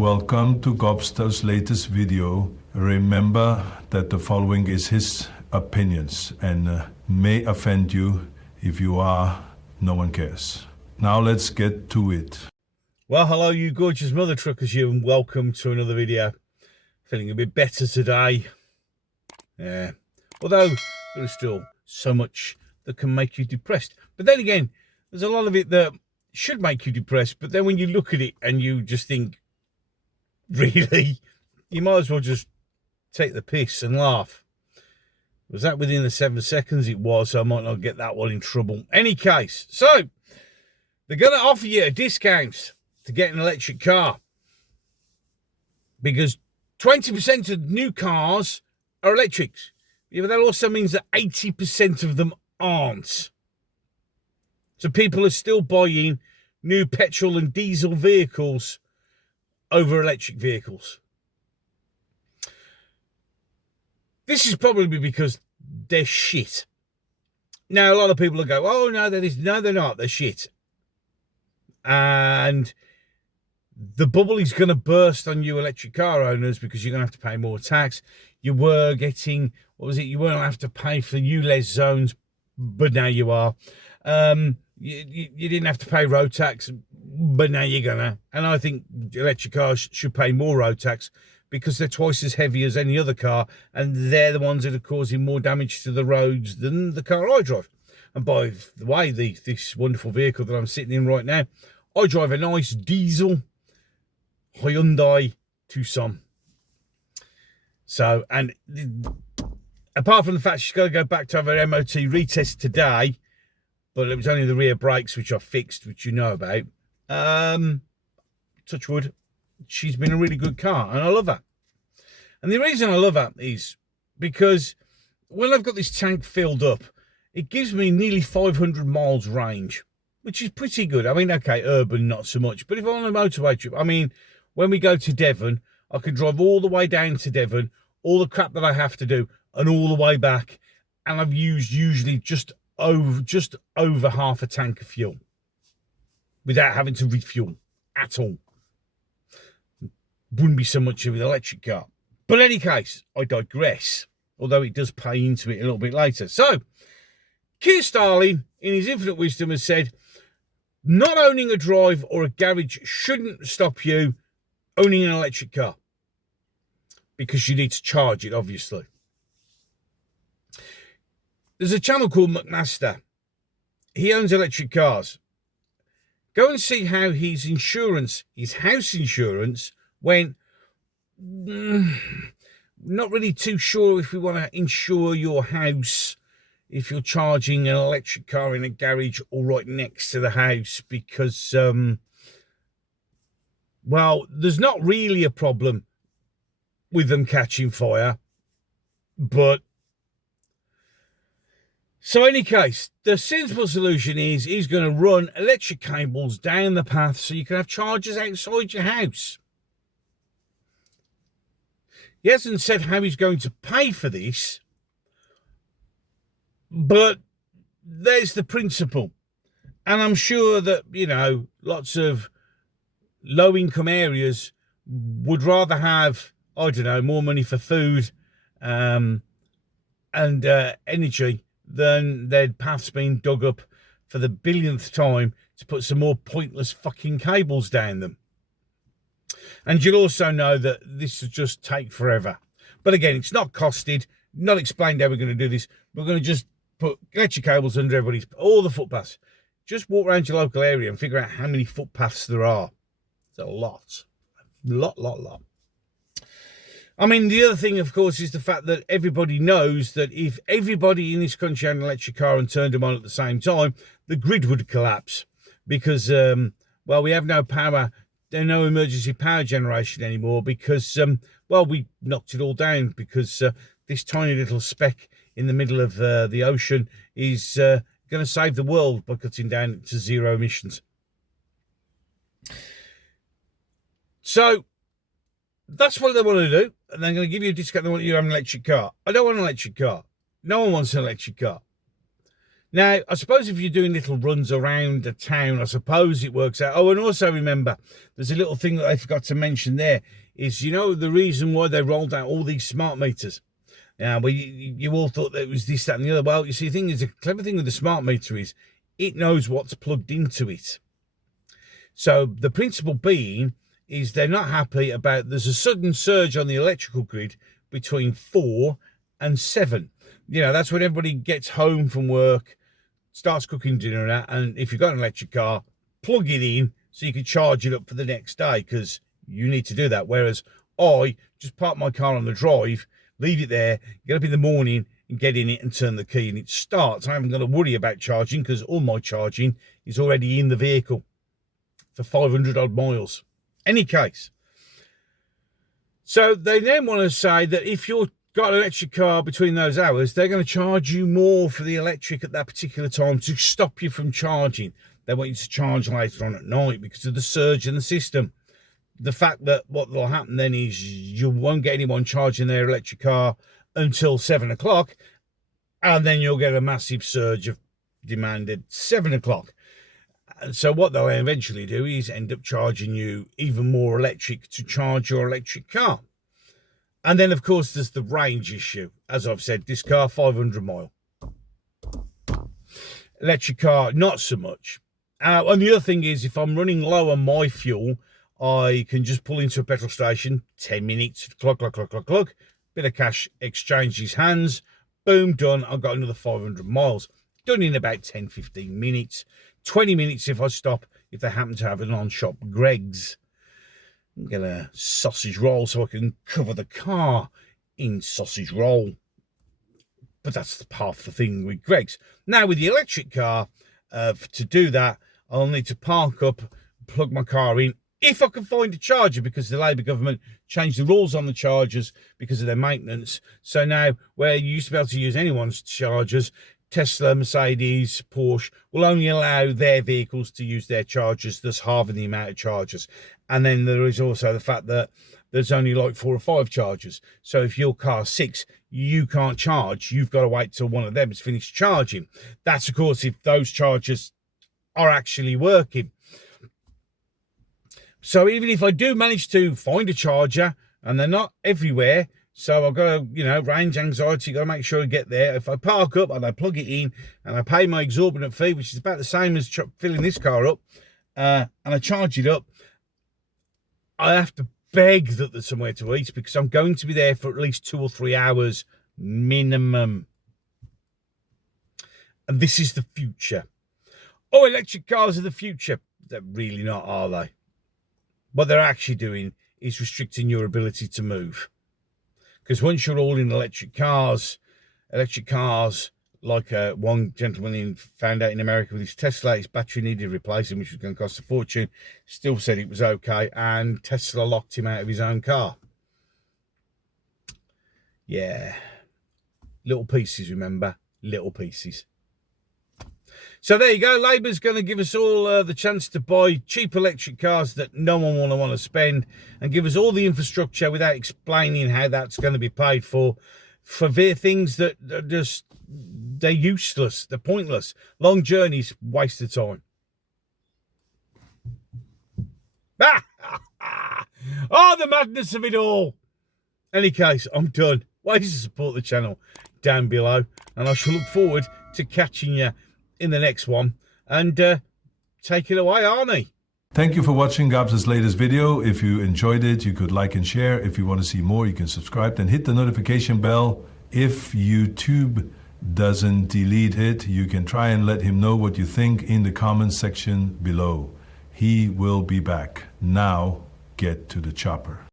Welcome to Gobster's latest video. Remember that the following is his opinions and may offend you. If you are, no one cares. Now let's get to it. Well, hello you gorgeous mother truckers, you, and welcome to another video. Feeling a bit better today. Yeah. Although there is still so much that can make you depressed. But then again, there's a lot of it that should make you depressed. But then when you look at it and you just think, really, you might as well just take the piss and laugh. Was that within the 7 seconds? It was, so I might not get that one in trouble. Any case, so they're going to offer you a discount to get an electric car because 20% of new cars are electrics. Yeah, but that also means that 80% of them aren't. So people are still buying new petrol and diesel vehicles over electric vehicles. This is probably because they're shit. Now, a lot of people will go, oh, no, they're not. They're shit. And the bubble is going to burst on you electric car owners because you're going to have to pay more tax. You were getting, you weren't have to pay for ULEZ zones, but now you are. You didn't have to pay road tax, but now you're gonna. And I think electric cars should pay more road tax because they're twice as heavy as any other car, and they're the ones that are causing more damage to the roads than the car I drive. And by the way, this wonderful vehicle that I'm sitting in right now, I drive a nice diesel Hyundai Tucson. So, and apart from the fact she's got to go back to have her MOT retest today, but it was only the rear brakes which I fixed, which you know about. Touch wood, she's been a really good car, and I love her. And the reason I love her is because when I've got this tank filled up, it gives me nearly 500 miles range, which is pretty good. I mean, okay, urban, not so much. But if I'm on a motorway trip, I mean, when we go to Devon, I can drive all the way down to Devon, all the crap that I have to do, and all the way back. And I've used usually just over half a tank of fuel without having to refuel at all. Wouldn't be so much of an electric car. But in any case, I digress, although it does pay into it a little bit later. So, Keir Starling, in his infinite wisdom, has said, not owning a drive or a garage shouldn't stop you owning an electric car because you need to charge it, obviously. There's a channel called McMaster. He owns electric cars. Go and see how his insurance, his house insurance, went. Not really too sure if we want to insure your house if you're charging an electric car in a garage or right next to the house because, well, there's not really a problem with them catching fire, but so any case, the sensible solution is he's going to run electric cables down the path so you can have chargers outside your house. He hasn't said how he's going to pay for this, but there's the principle. And I'm sure that, you know, lots of low-income areas would rather have, I don't know, more money for food and energy than their paths being dug up for the billionth time to put some more pointless fucking cables down them. And you'll also know that this will just take forever. But again, it's not costed, not explained how we're going to do this. We're going to just put electric cables under everybody's, all the footpaths. Just walk around your local area and figure out how many footpaths there are. It's a lot. Lot. I mean, the other thing, of course, is the fact that everybody knows that if everybody in this country had an electric car and turned them on at the same time, the grid would collapse because, well, we have no power. There's no emergency power generation anymore because, well, we knocked it all down because this tiny little speck in the middle of the ocean is going to save the world by cutting down to zero emissions. So that's what they want to do. And they're going to give you a discount. They want you to have an electric car. I don't want an electric car. No one wants an electric car. Now, I suppose if you're doing little runs around the town, I suppose it works out. Oh, and also remember, there's a little thing that I forgot to mention there, is, you know, the reason why they rolled out all these smart meters. Now, well, you all thought that it was this, that, and the other. Well, you see, the thing is, the clever thing with the smart meter is it knows what's plugged into it. So the principle being is they're not happy about there's a sudden surge on the electrical grid between 4 and 7. You know, that's when everybody gets home from work, starts cooking dinner and that, and if you've got an electric car, plug it in so you can charge it up for the next day, because you need to do that. Whereas I just park my car on the drive, leave it there, get up in the morning and get in it and turn the key and it starts. I haven't got to worry about charging because all my charging is already in the vehicle for 500 odd miles. Any case. So they then want to say that if you've got an electric car between those hours, they're going to charge you more for the electric at that particular time to stop you from charging. They want you to charge later on at night because of the surge in the system. The fact that what will happen then is you won't get anyone charging their electric car until 7 o'clock, and then you'll get a massive surge of demand at 7 o'clock. And so what they'll eventually do is end up charging you even more electric to charge your electric car. And then, of course, there's the range issue. As I've said, this car, 500 mile. Electric car, not so much. And the other thing is, if I'm running low on my fuel, I can just pull into a petrol station, 10 minutes, clock, bit of cash exchanges hands, boom, done. I've got another 500 miles. Done in about 10, 15 minutes. 20 minutes if I stop, if they happen to have an on-shop Greggs. Get a sausage roll so I can cover the car in sausage roll. But that's half the thing with Greggs. Now with the electric car, to do that, I'll need to park up, plug my car in, if I can find a charger, because the Labour government changed the rules on the chargers because of their maintenance. So now, where you used to be able to use anyone's chargers, Tesla, Mercedes, Porsche will only allow their vehicles to use their chargers, thus halving the amount of chargers. And then there is also the fact that there's only like 4 or 5 chargers. So if your car's 6, you can't charge. You've got to wait till one of them has finished charging. That's, of course, if those chargers are actually working. So even if I do manage to find a charger, and they're not everywhere, so I've got to, you know, range anxiety, got to make sure I get there. If I park up and I plug it in and I pay my exorbitant fee, which is about the same as filling this car up, and I charge it up, I have to beg that there's somewhere to eat, because I'm going to be there for at least 2 or 3 hours minimum. And this is the future. Oh, electric cars are the future. They're really not, are they? What they're actually doing is restricting your ability to move. Because once you're all in electric cars, like one gentleman found out in America with his Tesla, his battery needed replacing, which was going to cost a fortune, still said it was okay, and Tesla locked him out of his own car. Yeah. Little pieces, remember? Little pieces. So there you go. Labour's going to give us all the chance to buy cheap electric cars that no one will want to spend, and give us all the infrastructure without explaining how that's going to be paid for things that are just, they're useless, they're pointless. Long journeys, waste of time. Oh, the madness of it all. Any case, I'm done. Ways to support the channel down below, and I shall look forward to catching you in the next one, and take it away, Arnie. Thank you for watching Gabs' latest video. If you enjoyed it, you could like and share. If you want to see more, you can subscribe and hit the notification bell. If YouTube doesn't delete it, you can try and let him know what you think in the comments section below. He will be back. Now, get to the chopper.